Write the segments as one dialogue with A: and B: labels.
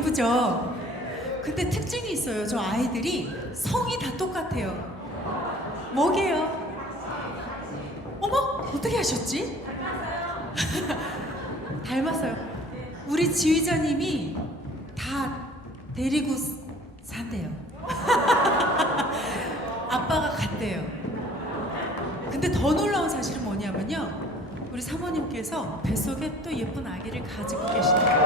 A: 그죠? 근데 특징이 있어요. 저 아이들이 성이 다 똑같아요. 뭐게요? 어머, 어떻게 하셨지? 닮았어요. 우리 지휘자님이 다 데리고 산대요. 아빠가 같대요. 근데 더 놀라운 사실은 뭐냐면요. 우리 사모님께서 뱃속에 또 예쁜 아기를 가지고 계시대요.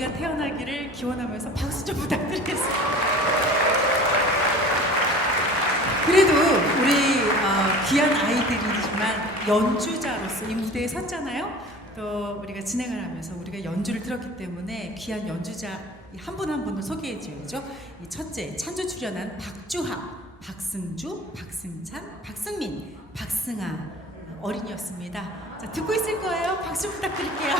A: 베이비가 태어나기를 기원하면서 박수 좀 부탁드리겠습니다. 그래도 우리 어, 귀한 아이들이지만 연주자로서 이 무대에 섰잖아요. 또 우리가 진행을 하면서 우리가 연주를 들었기 때문에 귀한 연주자 한 분 한 분을 소개해 줘야죠. 이 첫째 찬조 출연한 박주하, 박승주, 박승찬, 박승민, 박승아 어린이였습니다. 자 듣고 있을 거예요. 박수 부탁드릴게요.